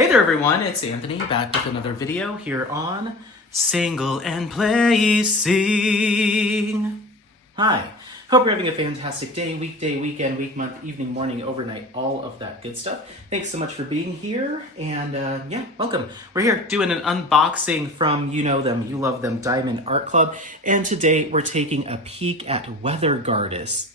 Hey there everyone, it's Anthony back with another video here on Single and Placing. Hi, hope you're having a fantastic day, weekday, weekend, week, month, evening, morning, overnight, all of that good stuff. Thanks so much for being here, and yeah, welcome. We're here doing an unboxing from You Know Them, You Love Them Diamond Art Club, and today we're taking a peek at Weather Goddess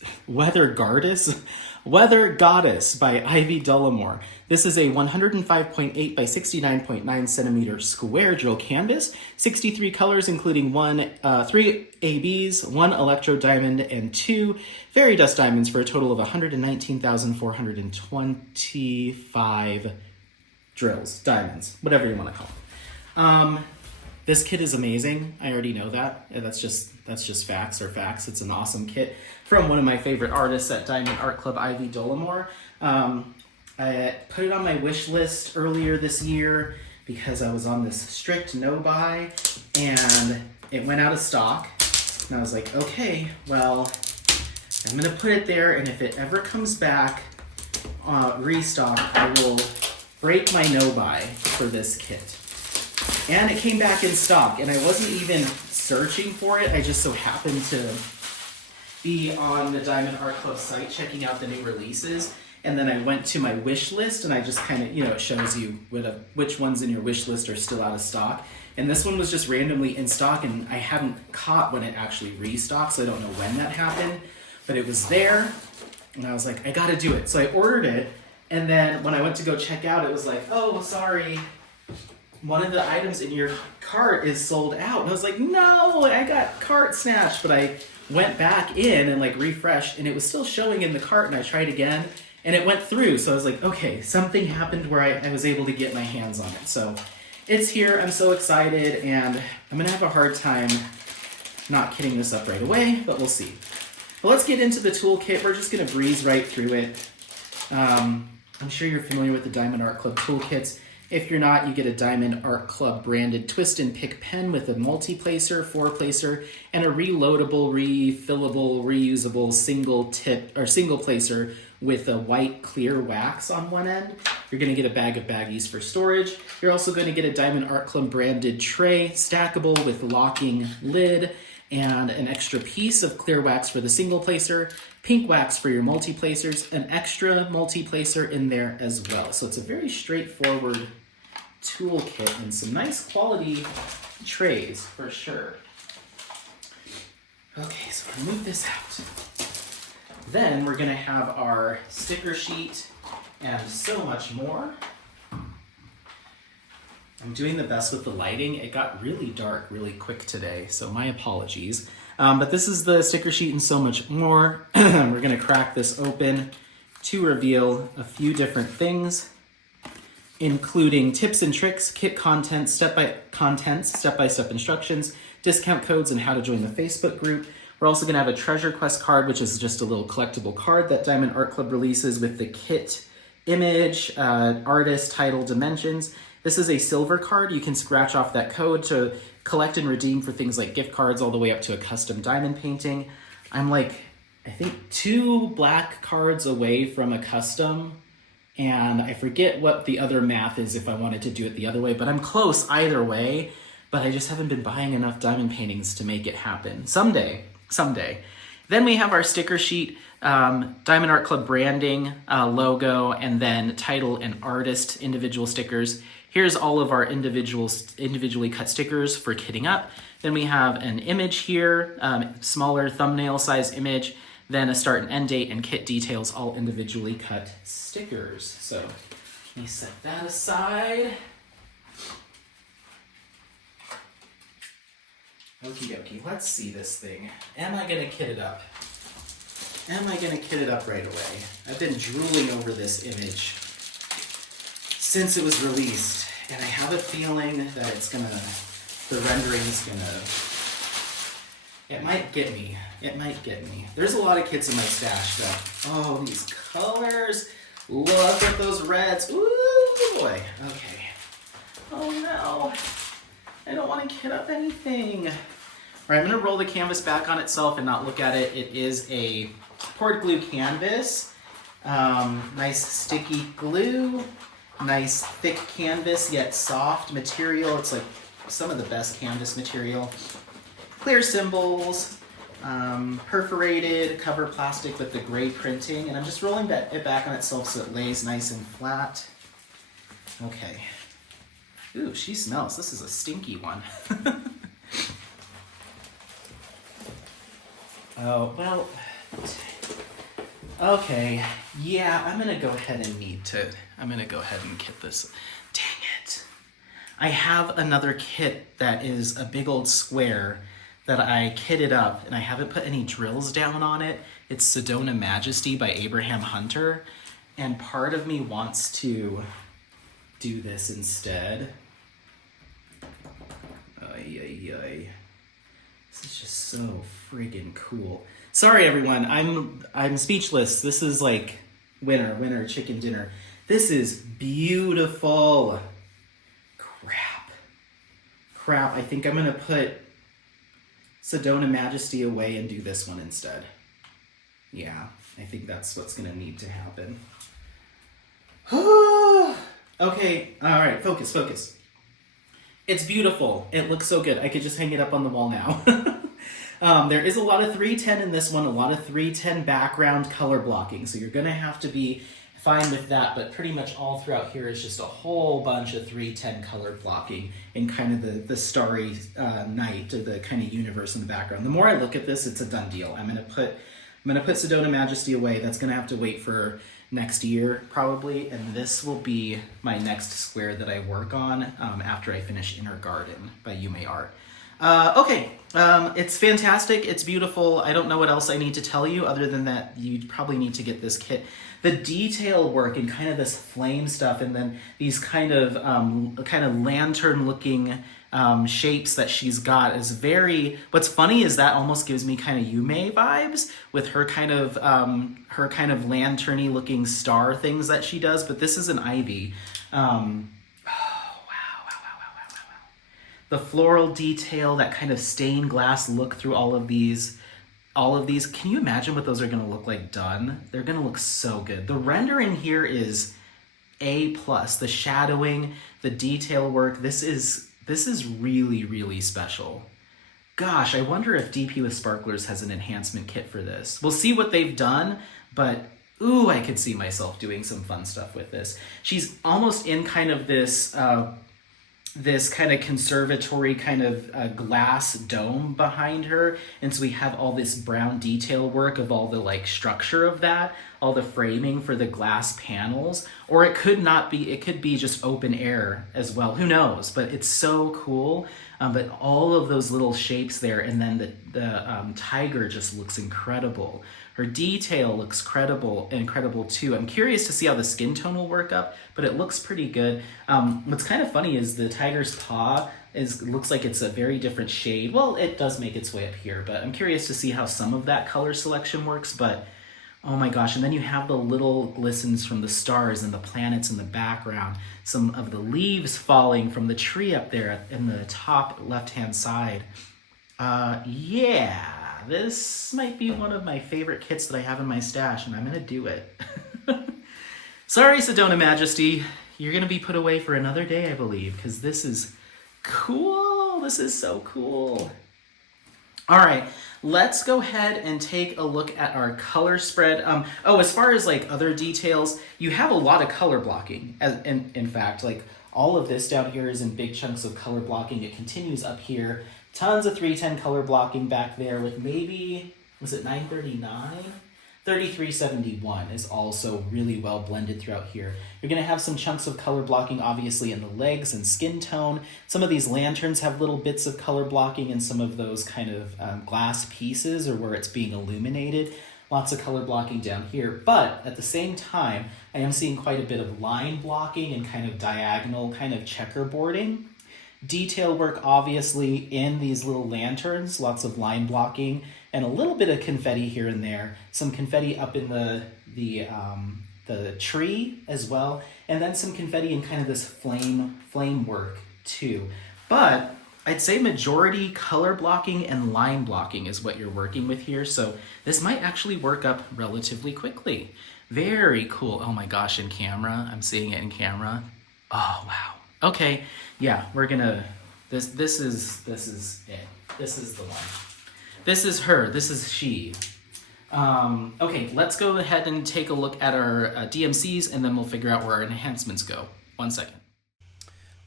by Ivy Dolamore. This is a 105.8 by 69.9 centimeter square drill canvas, 63 colors including 3 ABs, 1 electro diamond, and 2 fairy dust diamonds for a total of 119,425 diamonds, whatever you want to call them. This kit is amazing. I already know that. That's just facts. It's an awesome kit from one of my favorite artists at Diamond Art Club, Ivy Dolamore. I put it on my wish list earlier this year because I was on this strict no-buy and it went out of stock. And I was like, okay, well, I'm gonna put it there, and if it ever comes back, restock, I will break my no-buy for this kit. And it came back in stock, and I wasn't even searching for it. I just so happened to be on the Diamond Art Club site checking out the new releases. And then I went to my wish list, and I just kind of, it shows you which ones in your wish list are still out of stock. And this one was just randomly in stock, and I hadn't caught when it actually restocked, so I don't know when that happened. But it was there, and I was like, I gotta do it. So I ordered it, and then when I went to go check out, it was like, oh, sorry, one of the items in your cart is sold out. And I was like, no, I got cart snatched. But I went back in and refreshed, and it was still showing in the cart, and I tried again, and it went through. So I was like, okay, something happened where I was able to get my hands on it. So it's here, I'm so excited, and I'm gonna have a hard time not kitting this up right away, but we'll see. Well, let's get into the toolkit. We're just gonna breeze right through it. I'm sure you're familiar with the Diamond Art Club toolkits. If you're not, you get a Diamond Art Club branded twist and pick pen with a multi-placer, 4-placer, and a reloadable, refillable, reusable single placer with a white clear wax on one end. You're gonna get a bag of baggies for storage. You're also gonna get a Diamond Art Club branded tray, stackable with locking lid, and an extra piece of clear wax for the single placer, pink wax for your multi-placers, an extra multi-placer in there as well. So it's a very straightforward toolkit and some nice quality trays for sure. Okay, so I'll move this out. Then we're gonna have our sticker sheet and so much more. I'm doing the best with the lighting. It got really dark really quick today, so my apologies. But this is the sticker sheet and so much more. We're gonna crack this open to reveal a few different things, including tips and tricks, kit content, step-by-step instructions, discount codes, and how to join the Facebook group. We're also gonna have a treasure quest card, which is just a little collectible card that Diamond Art Club releases with the kit image, artist, title, dimensions. This is a silver card. You can scratch off that code to collect and redeem for things like gift cards all the way up to a custom diamond painting. I'm I think 2 black cards away from a custom, and I forget what the other math is if I wanted to do it the other way, but I'm close either way, but I just haven't been buying enough diamond paintings to make it happen. Someday. Then we have our sticker sheet, Diamond Art Club branding, logo, and then title and artist individual stickers. Here's all of our individually cut stickers for kitting up. Then we have an image here, smaller thumbnail size image, then a start and end date and kit details, all individually cut stickers. So let me set that aside. Okie dokie, let's see this thing. Am I gonna kit it up? Right away? I've been drooling over this image since it was released, and I have a feeling that the rendering's it might get me. There's a lot of kits in my stash though. Oh, these colors. Look at those reds. Ooh, boy. Okay. Oh no. I don't want to kit up anything. All right, I'm gonna roll the canvas back on itself and not look at it. It is a poured glue canvas. Nice sticky glue. Nice thick canvas, yet soft material. It's like some of the best canvas material. Clear symbols, perforated cover plastic with the gray printing, and I'm just rolling it back on itself so it lays nice and flat. Okay. Ooh, she smells. This is a stinky one. Oh, well, okay. Yeah, I'm gonna go ahead and kit this. Dang it. I have another kit that is a big old square that I kitted up, and I haven't put any drills down on it. It's Sedona Majesty by Abraham Hunter, and part of me wants to do this instead. Ay, ay, ay. This is just so friggin' cool. Sorry, everyone. I'm speechless. This is like winner, chicken dinner. This is beautiful. Crap. I think I'm going to put Sedona Majesty away and do this one instead. Yeah, I think that's what's going to need to happen. Okay, all right, focus. It's beautiful. It looks so good. I could just hang it up on the wall now. There is a lot of 310 in this one, a lot of 310 background color blocking, so you're going to have to be fine with that, but pretty much all throughout here is just a whole bunch of 310 color blocking in kind of the starry night, or the kind of universe in the background. The more I look at this, it's a done deal. I'm going to put Sedona Majesty away. That's going to have to wait for next year probably, and this will be my next square that I work on after I finish Inner Garden by Yume Art. Okay, it's fantastic, it's beautiful. I don't know what else I need to tell you other than that you probably need to get this kit. The detail work and kind of this flame stuff, and then these kind of lantern looking shapes that she's got is very, what's funny is that almost gives me kind of Yume vibes with her kind of lanterny looking star things that she does, but this is an Ivy. The floral detail, that kind of stained glass look through all of these. Can you imagine what those are going to look like done? They're going to look so good. The rendering here is A+. The shadowing, the detail work, this is really, really special. Gosh, I wonder if DP with Sparklers has an enhancement kit for this. We'll see what they've done, but ooh, I could see myself doing some fun stuff with this. She's almost in kind of this kind of conservatory kind of glass dome behind her, and so we have all this brown detail work of all the like structure of that, all the framing for the glass panels, or it could not be, it could be just open air as well, who knows, but it's so cool. But all of those little shapes there, and then the tiger just looks incredible. Her detail looks incredible too. I'm curious to see how the skin tone will work up, but it looks pretty good. What's kind of funny is the tiger's paw looks like it's a very different shade. Well, it does make its way up here, but I'm curious to see how some of that color selection works. But oh my gosh, and then you have the little glistens from the stars and the planets in the background, some of the leaves falling from the tree up there in the top left-hand side. Yeah. This might be one of my favorite kits that I have in my stash, and I'm going to do it. Sorry, Sedona Majesty. You're going to be put away for another day, I believe, because this is cool. This is so cool. All right, let's go ahead and take a look at our color spread. As far as like other details, you have a lot of color blocking. In fact, like all of this down here is in big chunks of color blocking. It continues up here. Tons of 310 color blocking back there with maybe, was it 939? 3371 is also really well blended throughout here. You're going to have some chunks of color blocking obviously in the legs and skin tone. Some of these lanterns have little bits of color blocking in some of those kind of glass pieces or where it's being illuminated. Lots of color blocking down here, but at the same time, I am seeing quite a bit of line blocking and kind of diagonal kind of checkerboarding. Detail work obviously in these little lanterns, lots of line blocking, and a little bit of confetti here and there. Some confetti up in the tree as well, and then some confetti in kind of this flame work too. But I'd say majority color blocking and line blocking is what you're working with here, so this might actually work up relatively quickly. Very cool. Oh my gosh, in camera. I'm seeing it in camera. Oh, wow. Okay. Yeah, we're gonna, this is it. This is the one. This is her. This is she. Okay, let's go ahead and take a look at our DMCs, and then we'll figure out where our enhancements go. 1 second.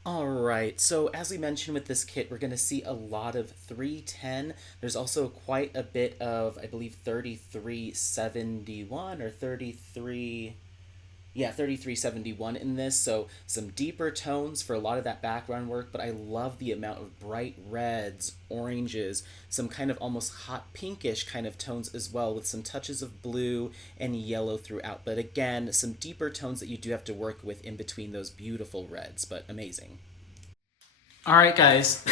All right, so as we mentioned with this kit, we're going to see a lot of 310. There's also quite a bit of, I believe, 3371 or 3371 in this, so some deeper tones for a lot of that background work, but I love the amount of bright reds, oranges, some kind of almost hot pinkish kind of tones as well, with some touches of blue and yellow throughout. But again, some deeper tones that you do have to work with in between those beautiful reds, but amazing. All right, guys.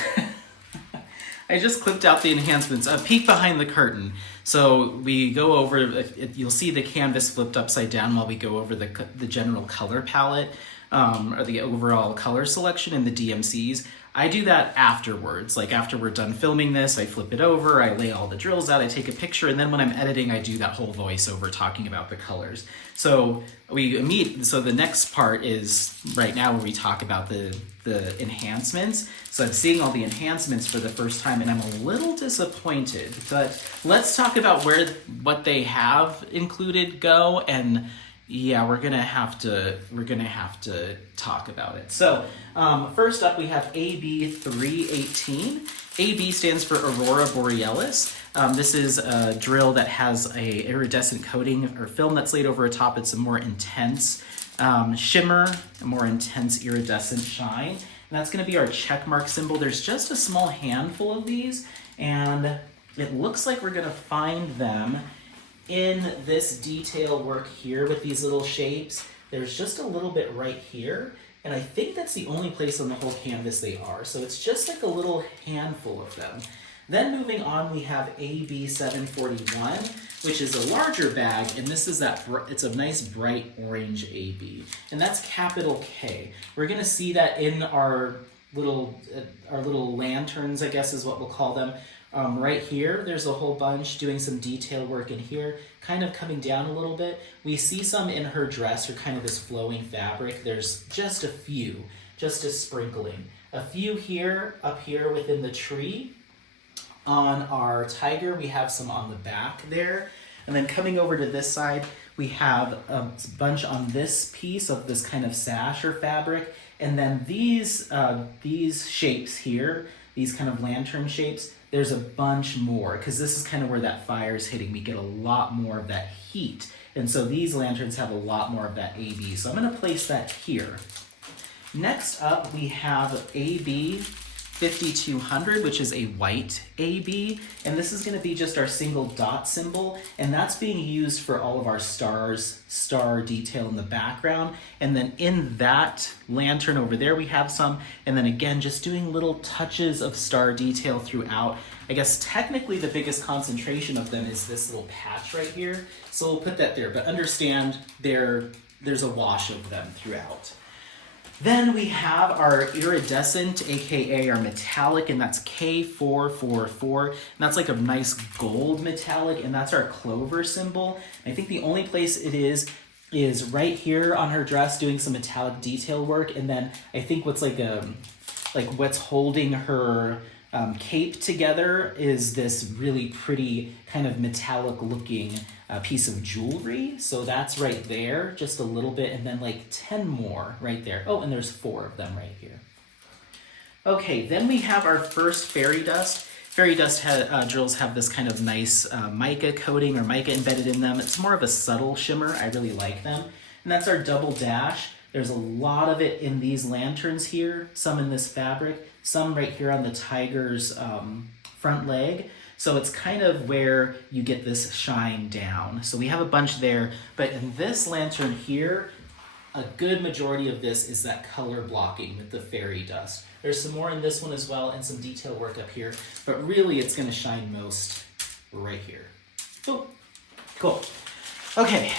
I just clipped out the enhancements. A peek behind the curtain. So we go over, you'll see the canvas flipped upside down while we go over the general color palette, or the overall color selection in the DMCs. I do that afterwards. Like after we're done filming this, I flip it over, I lay all the drills out, I take a picture, and then when I'm editing, I do that whole voiceover talking about the colors. So so the next part is right now where we talk about the enhancements. So I'm seeing all the enhancements for the first time, and I'm a little disappointed. But let's talk about what they have included go, and yeah, we're gonna have to talk about it. So first up, we have AB318. AB stands for Aurora Borealis. This is a drill that has a iridescent coating or film that's laid over a top. It's a more intense shimmer, a more intense iridescent shine. And that's going to be our check mark symbol. There's just a small handful of these, and it looks like we're going to find them in this detail work here with these little shapes. There's just a little bit right here, and I think that's the only place on the whole canvas they are. So it's just like a little handful of them. Then moving on, we have AB741, which is a larger bag, and this is it's a nice bright orange AB, and that's capital K. We're gonna see that in our little lanterns, I guess is what we'll call them. Right here, there's a whole bunch doing some detail work in here, kind of coming down a little bit. We see some in her dress, or kind of this flowing fabric. There's just a few, just a sprinkling. A few here, up here within the tree. On our tiger, we have some on the back there. And then coming over to this side, we have a bunch on this piece of this kind of sash or fabric. And then these shapes here, these kind of lantern shapes, there's a bunch more, because this is kind of where that fire is hitting. We get a lot more of that heat. And so these lanterns have a lot more of that AB. So I'm gonna place that here. Next up, we have AB 5200, which is a white AB, and this is going to be just our single dot symbol, and that's being used for all of our star detail in the background. And then in that lantern over there we have some, and then again just doing little touches of star detail throughout. I guess technically the biggest concentration of them is this little patch right here, so we'll put that there, but understand there's a wash of them throughout. Then we have our iridescent, aka our metallic, and that's K444. And that's like a nice gold metallic, and that's our clover symbol. And I think the only place it is right here on her dress doing some metallic detail work, and then I think what's what's holding her cape together is this really pretty kind of metallic looking piece of jewelry. So that's right there, just a little bit, and then like 10 more right there. Oh, and there's 4 of them right here. Okay, then we have our first fairy dust. Fairy dust drills have this kind of nice mica coating or mica embedded in them. It's more of a subtle shimmer. I really like them. And that's our double dash. There's a lot of it in these lanterns here, some in this fabric, some right here on the tiger's front leg. So it's kind of where you get this shine down. So we have a bunch there, but in this lantern here, a good majority of this is that color blocking with the fairy dust. There's some more in this one as well, and some detail work up here, but really it's gonna shine most right here. Oh, cool. Okay,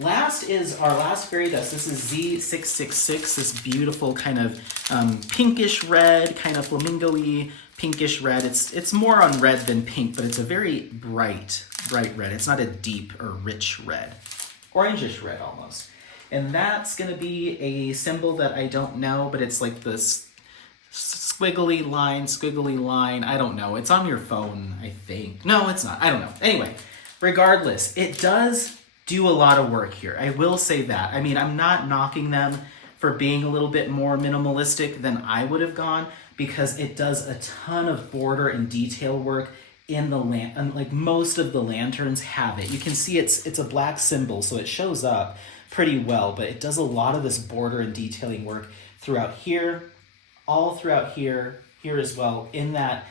last is our last fairy dust. This is Z666, this beautiful kind of pinkish red, kind of flamingo-y pinkish red. It's more on red than pink, but it's a very bright bright red. It's not a deep or rich red. Orangish red almost. And that's going to be a symbol that I don't know, but it's like this squiggly line. I don't know. It's on your phone, I think. No, it's not. I don't know. Anyway, regardless, it does do a lot of work here. I will say that. I mean, I'm not knocking them for being a little bit more minimalistic than I would have gone, because it does a ton of border and detail work in the like most of the lanterns have it. You can see it's a black symbol, so it shows up pretty well, but it does a lot of this border and detailing work throughout here, all throughout here as well. In that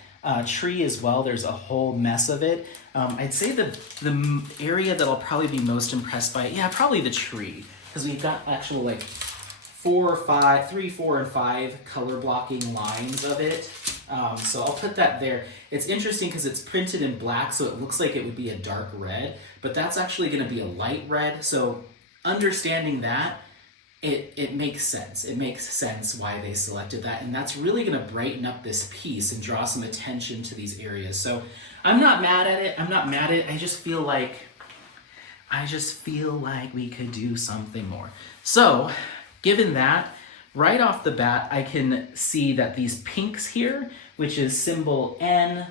tree as well, there's a whole mess of it. I'd say the area that I'll probably be most impressed by, yeah, probably the tree, because we've got actual like 3, 4, and 5 color blocking lines of it. So I'll put that there. It's interesting because it's printed in black, so it looks like it would be a dark red, but that's actually going to be a light red. So understanding that, it makes sense. It makes sense why they selected that, and that's really going to brighten up this piece and draw some attention to these areas. So I'm not mad at it. I just feel like we could do something more. So given that, right off the bat, I can see that these pinks here, which is symbol N,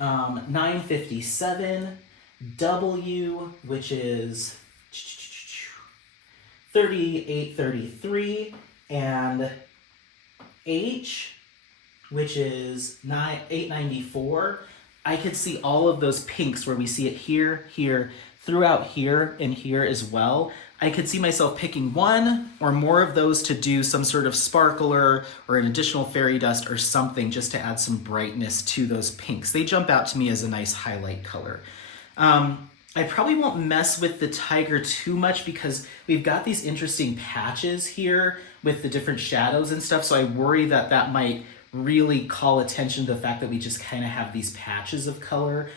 957, W, which is 3833, and H, which is 894. I could see all of those pinks where we see it here, throughout here, and here as well. I could see myself picking one or more of those to do some sort of sparkler or an additional fairy dust or something, just to add some brightness to those pinks. They jump out to me as a nice highlight color. I probably won't mess with the tiger too much because we've got these interesting patches here with the different shadows and stuff, so I worry that that might really call attention to the fact that we just kind of have these patches of color.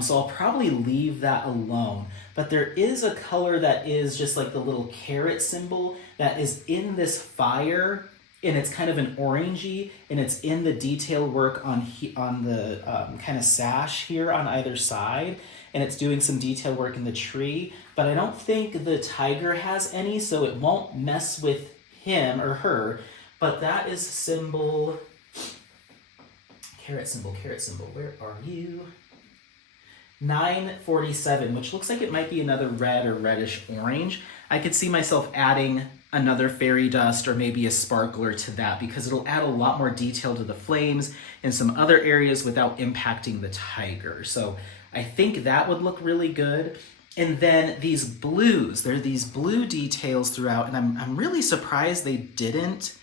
So I'll probably leave that alone. But there is a color that is just like the little carrot symbol that is in this fire, and it's kind of an orangey, and it's in the detail work on the kind of sash here on either side, and it's doing some detail work in the tree. But I don't think the tiger has any, so it won't mess with him or her. But that is symbol, carrot symbol, where are you? 947, which looks like it might be another red or reddish orange. I could see myself adding another fairy dust or maybe a sparkler to that, because it'll add a lot more detail to the flames in some other areas without impacting the tiger. So I think that would look really good. And then these blues, there are these blue details throughout, and I'm really surprised they didn't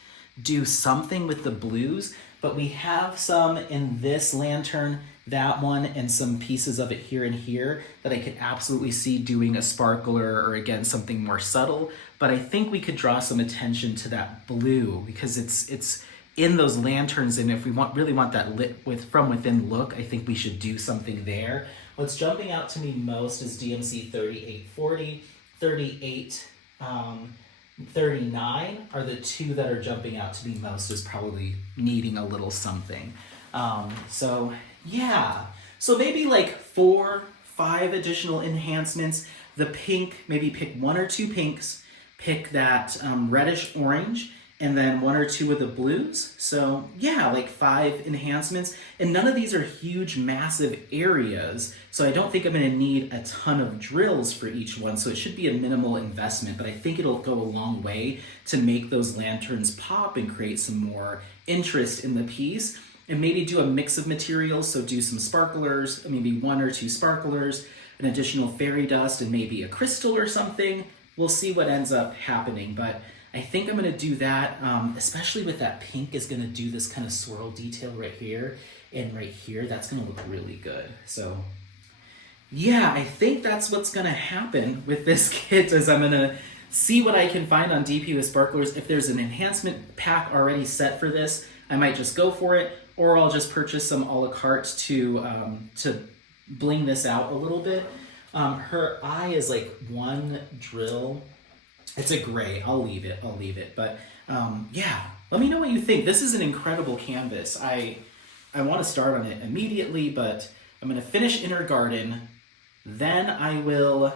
do something with the blues, but we have some in this lantern, that one, and some pieces of it here and here that I could absolutely see doing a sparkler or, again, something more subtle. But I think we could draw some attention to that blue because it's in those lanterns, and if we really want that lit from within look, I think we should do something there. What's jumping out to me most is DMC 3840, 3839 are the two that are jumping out to me most as probably needing a little something. So yeah, so maybe like 4, 5 additional enhancements. The pink, maybe pick 1 or 2 pinks, pick that reddish orange, and then 1 or 2 of the blues. So yeah, like 5 enhancements. And none of these are huge, massive areas, so I don't think I'm gonna need a ton of drills for each one, so it should be a minimal investment, but I think it'll go a long way to make those lanterns pop and create some more interest in the piece. And maybe do a mix of materials, so do some sparklers, maybe 1 or 2 sparklers, an additional fairy dust, and maybe a crystal or something. We'll see what ends up happening, but I think I'm gonna do that, especially with that pink is gonna do this kind of swirl detail right here and right here. That's gonna look really good. So yeah, I think that's what's gonna happen with this kit, is I'm gonna see what I can find on DP with sparklers. If there's an enhancement pack already set for this, I might just go for it, or I'll just purchase some a la carte to bling this out a little bit. Her eye is like 1 drill. It's a gray. I'll leave it. But yeah, let me know what you think. This is an incredible canvas. I want to start on it immediately, but I'm going to finish Inner Garden. Then I will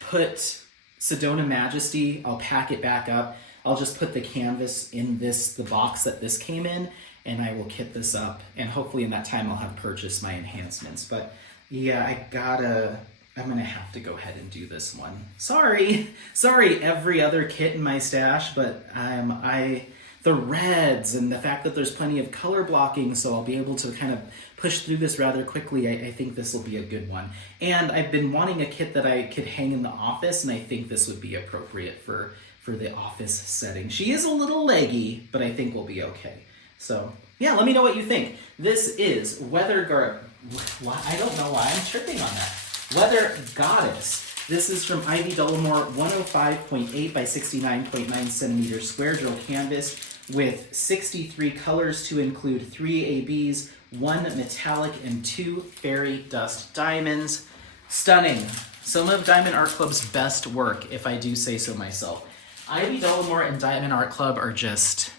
put Sedona Majesty. I'll pack it back up. I'll just put the canvas in the box that this came in, and I will kit this up. And hopefully in that time I'll have purchased my enhancements. But yeah, I'm gonna have to go ahead and do this one. Sorry every other kit in my stash, but the reds and the fact that there's plenty of color blocking, so I'll be able to kind of push through this rather quickly. I think this will be a good one. And I've been wanting a kit that I could hang in the office, and I think this would be appropriate for the office setting. She is a little leggy, but I think we'll be okay. So yeah, let me know what you think. This is I don't know why I'm tripping on that. Weather Goddess. This is from Ivy Dolamore, 105.8 by 69.9 centimeter square drill canvas with 63 colors to include 3 ABs, 1 metallic, and 2 fairy dust diamonds. Stunning. Some of Diamond Art Club's best work, if I do say so myself. Ivy Dolamore and Diamond Art Club are just,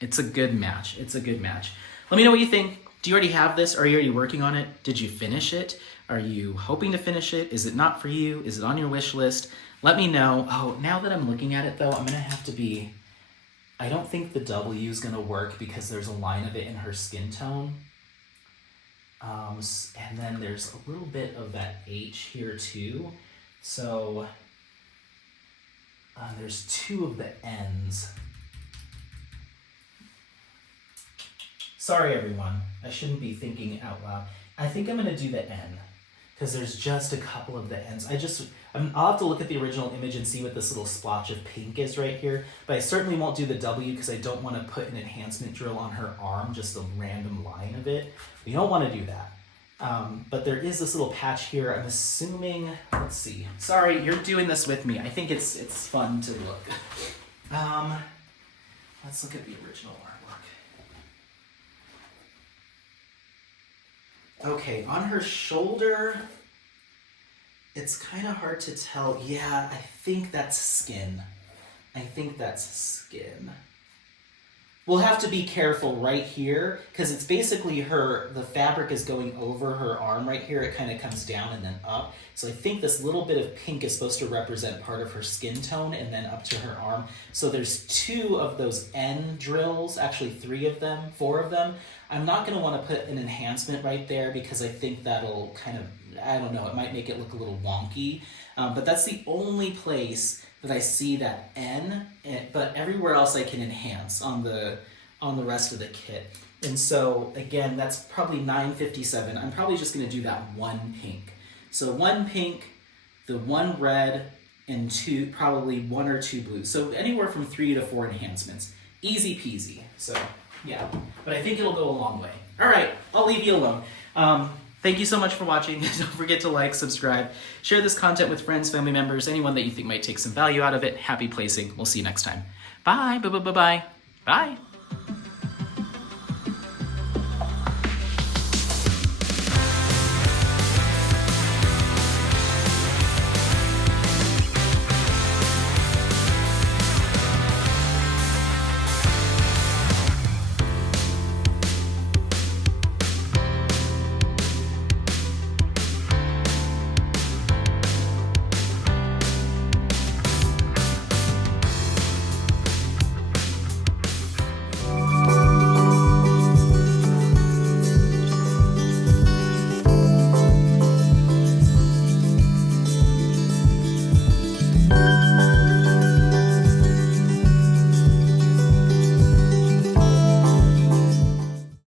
it's a good match. It's a good match. Let me know what you think. Do you already have this? Are you already working on it? Did you finish it? Are you hoping to finish it? Is it not for you? Is it on your wish list? Let me know. Oh, now that I'm looking at it though, I'm gonna have to be, I don't think the W is gonna work because there's a line of it in her skin tone. And then there's a little bit of that H here too. So there's 2 of the N's. Sorry everyone, I shouldn't be thinking out loud. I think I'm gonna do the N because there's just a couple of the N's. I'll have to look at the original image and see what this little splotch of pink is right here, but I certainly won't do the W because I don't want to put an enhancement drill on her arm, just a random line of it. We don't want to do that. But there is this little patch here. I'm assuming, let's see. Sorry, you're doing this with me. I think it's fun to look. Let's look at the original artwork. Okay, on her shoulder, it's kind of hard to tell. Yeah, I think that's skin. We'll have to be careful right here because it's basically the fabric is going over her arm right here. It kind of comes down and then up. So I think this little bit of pink is supposed to represent part of her skin tone and then up to her arm. So there's 2 of those N drills, actually 4 of them. I'm not going to want to put an enhancement right there because I think that'll kind of, I don't know, it might make it look a little wonky. But that's the only place that I see that N, but everywhere else I can enhance on the rest of the kit. And so again, that's probably 957. I'm probably just gonna do that 1 pink. So 1 pink, the 1 red, and probably 1 or 2 blues. So anywhere from 3 to 4 enhancements. Easy peasy. So yeah, but I think it'll go a long way. All right, I'll leave you alone. Thank you so much for watching. Don't forget to like, subscribe, share this content with friends, family members, anyone that you think might take some value out of it. Happy placing. We'll see you next time. Bye. Bye.